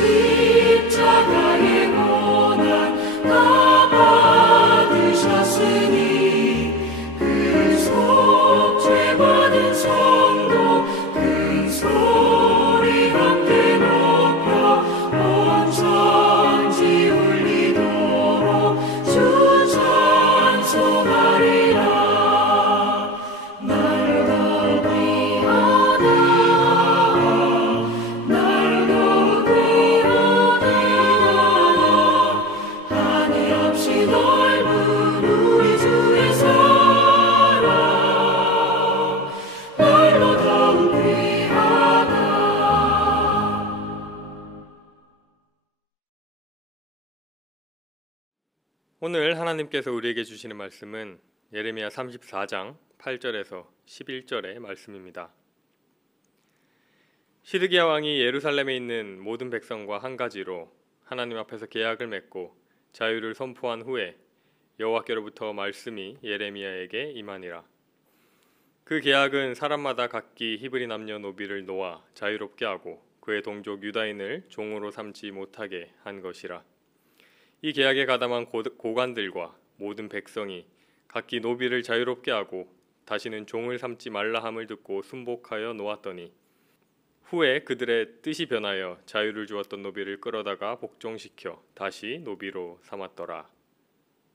십자가의 고난 다 받으셨으니 그 속 죄받은 성도 큰 소리 함께 높여 온 천지 울리도록 주 찬송하리라. 날로 귀하다 날로 귀하다 하늘 없이 넓은 우리 주의 사랑 날로 더욱 귀하다. 오늘 하나님께서 우리에게 주시는 말씀은 예레미야 34장 8절에서 11절의 말씀입니다. 시드기야 왕이 예루살렘에 있는 모든 백성과 한 가지로 하나님 앞에서 계약을 맺고 자유를 선포한 후에 여호와께로부터 말씀이 예레미야에게 임하니라. 그 계약은 사람마다 각기 히브리 남녀 노비를 놓아 자유롭게 하고 그의 동족 유다인을 종으로 삼지 못하게 한 것이라. 이 계약에 가담한 고관들과 모든 백성이 각기 노비를 자유롭게 하고 다시는 종을 삼지 말라 함을 듣고 순복하여 놓았더니 후에 그들의 뜻이 변하여 자유를 주었던 노비를 끌어다가 복종시켜 다시 노비로 삼았더라.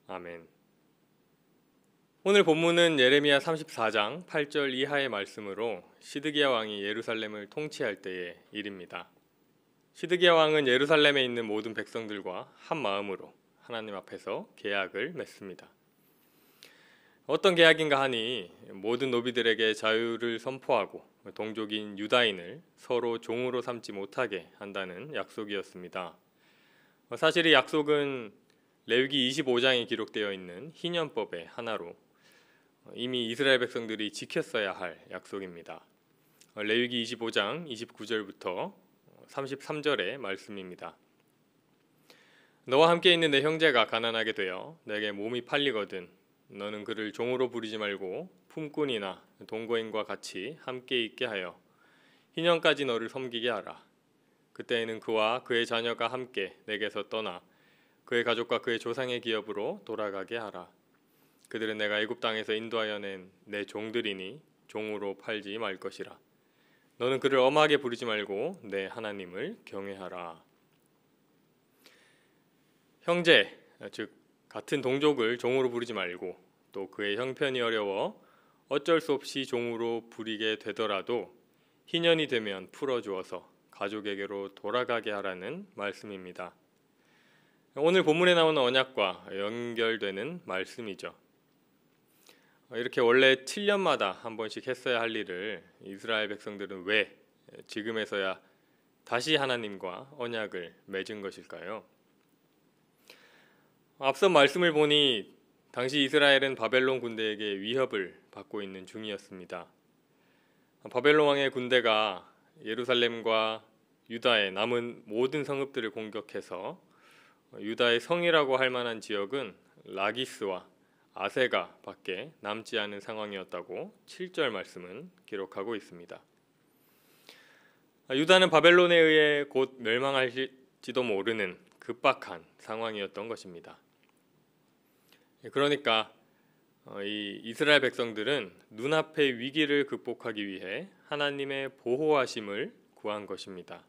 아멘. 오늘 본문은 예레미야 34장 8절 이하의 말씀으로 시드기야 왕이 예루살렘을 통치할 때의 일입니다. 시드기야 왕은 예루살렘에 있는 모든 백성들과 한 마음으로 하나님 앞에서 계약을 맺습니다. 어떤 계약인가 하니 모든 노비들에게 자유를 선포하고 동족인 유다인을 서로 종으로 삼지 못하게 한다는 약속이었습니다. 사실 이 약속은 레위기 25장에 기록되어 있는 희년법의 하나로 이미 이스라엘 백성들이 지켰어야 할 약속입니다. 레위기 25장 29절부터 33절의 말씀입니다. 너와 함께 있는 내 형제가 가난하게 되어 내게 몸이 팔리거든 너는 그를 종으로 부리지 말고 품꾼이나 동거인과 같이 함께 있게 하여 희년까지 너를 섬기게 하라. 그때에는 그와 그의 자녀가 함께 내게서 떠나 그의 가족과 그의 조상의 기업으로 돌아가게 하라. 그들은 내가 애굽 땅에서 인도하여 낸 내 종들이니 종으로 팔지 말 것이라. 너는 그를 엄하게 부르지 말고 내 하나님을 경외하라. 형제, 즉 같은 동족을 종으로 부르지 말고 또 그의 형편이 어려워 어쩔 수 없이 종으로 부리게 되더라도 희년이 되면 풀어주어서 가족에게로 돌아가게 하라는 말씀입니다. 오늘 본문에 나오는 언약과 연결되는 말씀이죠. 이렇게 원래 7년마다 한 번씩 했어야 할 일을 이스라엘 백성들은 왜 지금에서야 다시 하나님과 언약을 맺은 것일까요? 앞선 말씀을 보니 당시 이스라엘은 바벨론 군대에게 위협을 받고 있는 중이었습니다. 바벨론 왕의 군대가 예루살렘과 유다의 남은 모든 성읍들을 공격해서 유다의 성이라고 할 만한 지역은 라기스와 아세가 밖에 남지 않은 상황이었다고 7절 말씀은 기록하고 있습니다. 유다는 바벨론에 의해 곧 멸망할지도 모르는 급박한 상황이었던 것입니다. 그러니까 이 이스라엘 백성들은 눈앞의 위기를 극복하기 위해 하나님의 보호하심을 구한 것입니다.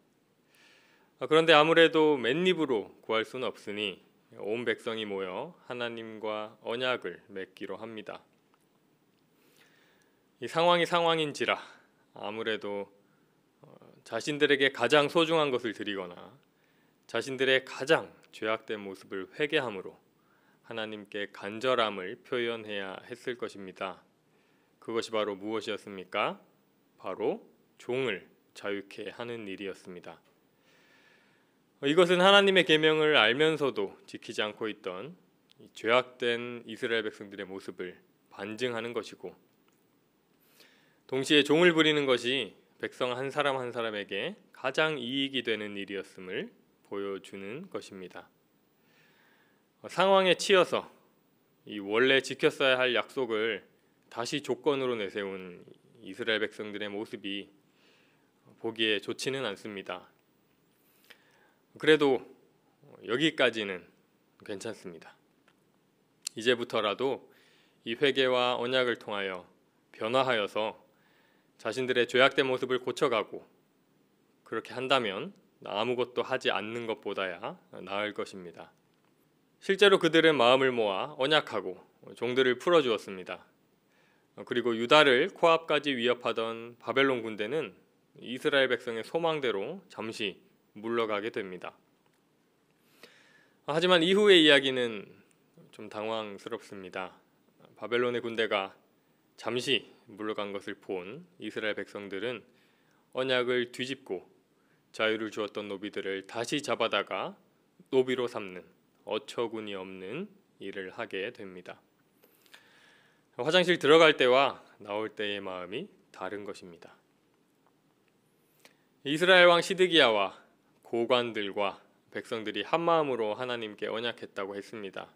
그런데 아무래도 맨입으로 구할 수는 없으니 온 백성이 모여 하나님과 언약을 맺기로 합니다. 이 상황이 상황인지라 아무래도 자신들에게 가장 소중한 것을 드리거나 자신들의 가장 죄악된 모습을 회개함으로 하나님께 간절함을 표현해야 했을 것입니다. 그것이 바로 무엇이었습니까? 바로 종을 자유케 하는 일이었습니다. 이것은 하나님의 계명을 알면서도 지키지 않고 있던 죄악된 이스라엘 백성들의 모습을 반증하는 것이고 동시에 종을 부리는 것이 백성 한 사람 한 사람에게 가장 이익이 되는 일이었음을 보여주는 것입니다. 상황에 치여서 이 원래 지켰어야 할 약속을 다시 조건으로 내세운 이스라엘 백성들의 모습이 보기에 좋지는 않습니다. 그래도 여기까지는 괜찮습니다. 이제부터라도 이 회개와 언약을 통하여 변화하여서 자신들의 죄악된 모습을 고쳐가고 그렇게 한다면 아무것도 하지 않는 것보다야 나을 것입니다. 실제로 그들은 마음을 모아 언약하고 종들을 풀어주었습니다. 그리고 유다를 코앞까지 위협하던 바벨론 군대는 이스라엘 백성의 소망대로 잠시 물러가게 됩니다. 하지만 이후의 이야기는 좀 당황스럽습니다. 바벨론의 군대가 잠시 물러간 것을 본 이스라엘 백성들은 언약을 뒤집고 자유를 주었던 노비들을 다시 잡아다가 노비로 삼는 어처구니 없는 일을 하게 됩니다. 화장실 들어갈 때와 나올 때의 마음이 다른 것입니다. 이스라엘 왕 시드기야와 고관들과 백성들이 한마음으로 하나님께 언약했다고 했습니다.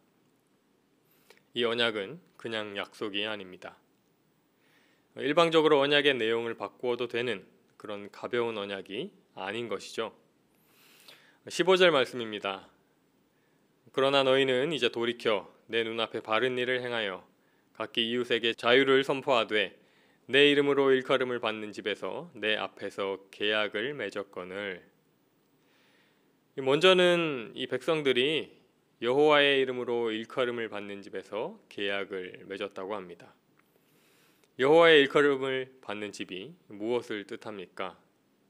이 언약은 그냥 약속이 아닙니다. 일방적으로 언약의 내용을 바꾸어도 되는 그런 가벼운 언약이 아닌 것이죠. 15절 말씀입니다. 그러나 너희는 이제 돌이켜 내 눈앞에 바른 일을 행하여 각기 이웃에게 자유를 선포하되 내 이름으로 일컬음을 받는 집에서 내 앞에서 계약을 맺었거늘. 먼저는 이 백성들이 여호와의 이름으로 일컬음을 받는 집에서 계약을 맺었다고 합니다. 여호와의 일컬음을 받는 집이 무엇을 뜻합니까?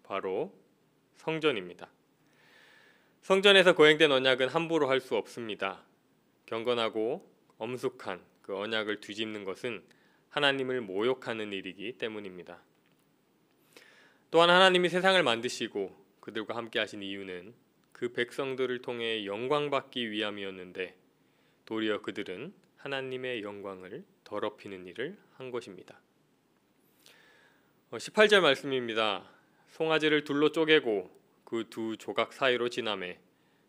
바로 성전입니다. 성전에서 거행된 언약은 함부로 할 수 없습니다. 경건하고 엄숙한 그 언약을 뒤집는 것은 하나님을 모욕하는 일이기 때문입니다. 또한 하나님이 세상을 만드시고 그들과 함께 하신 이유는 그 백성들을 통해 영광받기 위함이었는데 도리어 그들은 하나님의 영광을 더럽히는 일을 한 것입니다. 18절 말씀입니다. 송아지를 둘로 쪼개고 그 두 조각 사이로 지나매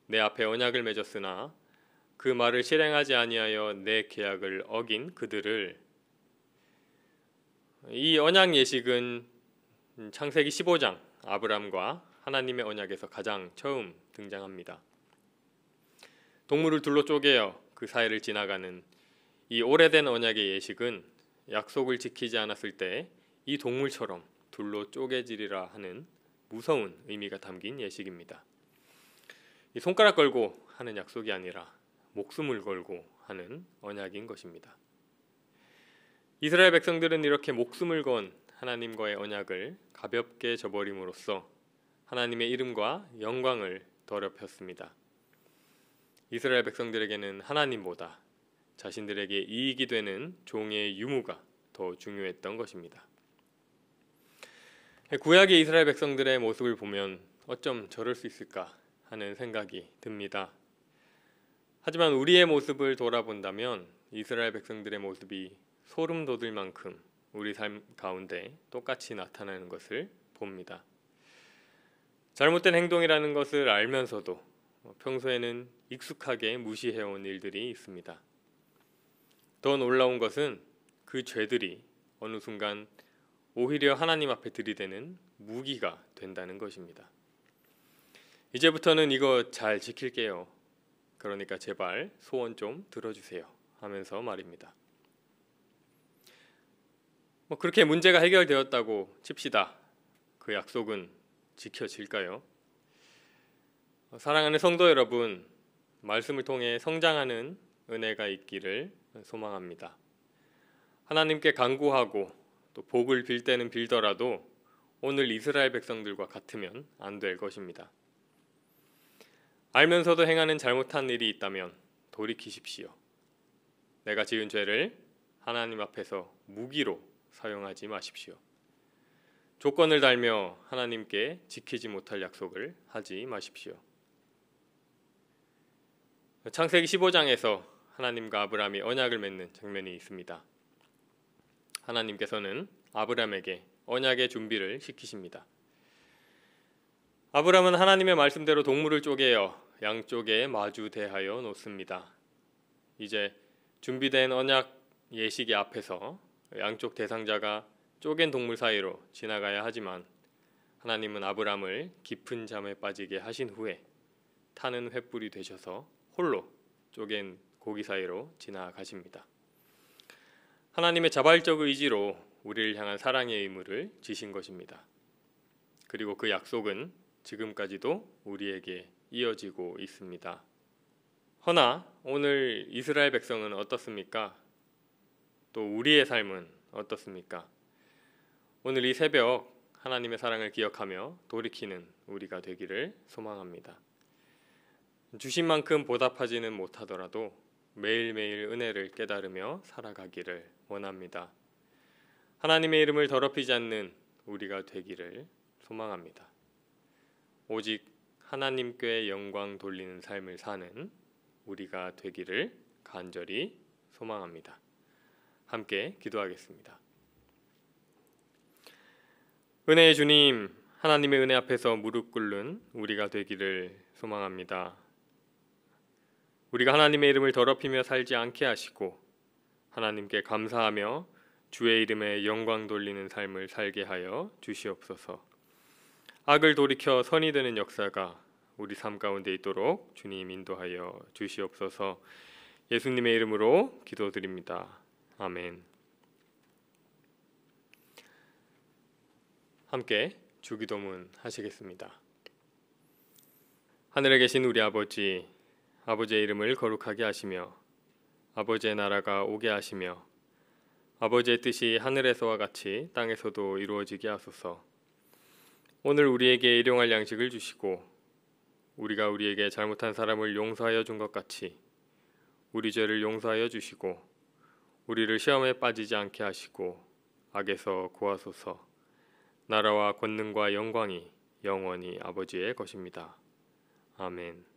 내 앞에 언약을 맺었으나 그 말을 실행하지 아니하여 내 계약을 어긴 그들을. 이 언약 예식은 창세기 15장 아브람과 하나님의 언약에서 가장 처음 등장합니다. 동물을 둘로 쪼개어 그 사이를 지나가는 이 오래된 언약의 예식은 약속을 지키지 않았을 때 이 동물처럼 둘로 쪼개지리라 하는 무서운 의미가 담긴 예식입니다. 이 손가락 걸고 하는 약속이 아니라 목숨을 걸고 하는 언약인 것입니다. 이스라엘 백성들은 이렇게 목숨을 건 하나님과의 언약을 가볍게 저버림으로써 하나님의 이름과 영광을 더럽혔습니다. 이스라엘 백성들에게는 하나님보다 자신들에게 이익이 되는 종의 유무가 더 중요했던 것입니다. 구약의 이스라엘 백성들의 모습을 보면 어쩜 저럴 수 있을까 하는 생각이 듭니다. 하지만 우리의 모습을 돌아본다면 이스라엘 백성들의 모습이 소름 돋을 만큼 우리 삶 가운데 똑같이 나타나는 것을 봅니다. 잘못된 행동이라는 것을 알면서도 평소에는 익숙하게 무시해온 일들이 있습니다. 더 놀라운 것은 그 죄들이 어느 순간 오히려 하나님 앞에 들이대는 무기가 된다는 것입니다. 이제부터는 이거 잘 지킬게요. 그러니까 제발 소원 좀 들어주세요 하면서 말입니다. 그렇게 문제가 해결되었다고 칩시다. 그 약속은 지켜질까요? 사랑하는 성도 여러분, 말씀을 통해 성장하는 은혜가 있기를 소망합니다. 하나님께 간구하고 또 복을 빌 때는 빌더라도 오늘 이스라엘 백성들과 같으면 안 될 것입니다. 알면서도 행하는 잘못한 일이 있다면 돌이키십시오. 내가 지은 죄를 하나님 앞에서 무기로 사용하지 마십시오. 조건을 달며 하나님께 지키지 못할 약속을 하지 마십시오. 창세기 15장에서 하나님과 아브라함이 언약을 맺는 장면이 있습니다. 하나님께서는 아브라함에게 언약의 준비를 시키십니다. 아브라함은 하나님의 말씀대로 동물을 쪼개어 양쪽에 마주 대하여 놓습니다. 이제 준비된 언약 예식의 앞에서 양쪽 대상자가 쪼갠 동물 사이로 지나가야 하지만 하나님은 아브라함을 깊은 잠에 빠지게 하신 후에 타는 횃불이 되셔서 홀로 쪼갠 고기 사이로 지나가십니다. 하나님의 자발적 의지로 우리를 향한 사랑의 의무를 지신 것입니다. 그리고 그 약속은 지금까지도 우리에게 이어지고 있습니다. 허나 오늘 이스라엘 백성은 어떻습니까? 또 우리의 삶은 어떻습니까? 오늘 이 새벽 하나님의 사랑을 기억하며 돌이키는 우리가 되기를 소망합니다. 주신 만큼 보답하지는 못하더라도 매일매일 은혜를 깨달으며 살아가기를 원합니다. 하나님의 이름을 더럽히지 않는 우리가 되기를 소망합니다. 오직 하나님께 영광 돌리는 삶을 사는 우리가 되기를 간절히 소망합니다. 함께 기도하겠습니다. 은혜의 주님, 하나님의 은혜 앞에서 무릎 꿇는 우리가 되기를 소망합니다. 우리가 하나님의 이름을 더럽히며 살지 않게 하시고 하나님께 감사하며 주의 이름에 영광 돌리는 삶을 살게 하여 주시옵소서. 악을 돌이켜 선이 되는 역사가 우리 삶 가운데 있도록 주님 인도하여 주시옵소서. 예수님의 이름으로 기도드립니다. 아멘. 함께 주기도문 하시겠습니다. 하늘에 계신 우리 아버지, 아버지의 이름을 거룩하게 하시며 아버지의 나라가 오게 하시며 아버지의 뜻이 하늘에서와 같이 땅에서도 이루어지게 하소서. 오늘 우리에게 일용할 양식을 주시고 우리가 우리에게 잘못한 사람을 용서하여 준 것 같이 우리 죄를 용서하여 주시고 우리를 시험에 빠지지 않게 하시고 악에서 구하소서. 나라와 권능과 영광이 영원히 아버지의 것입니다. 아멘.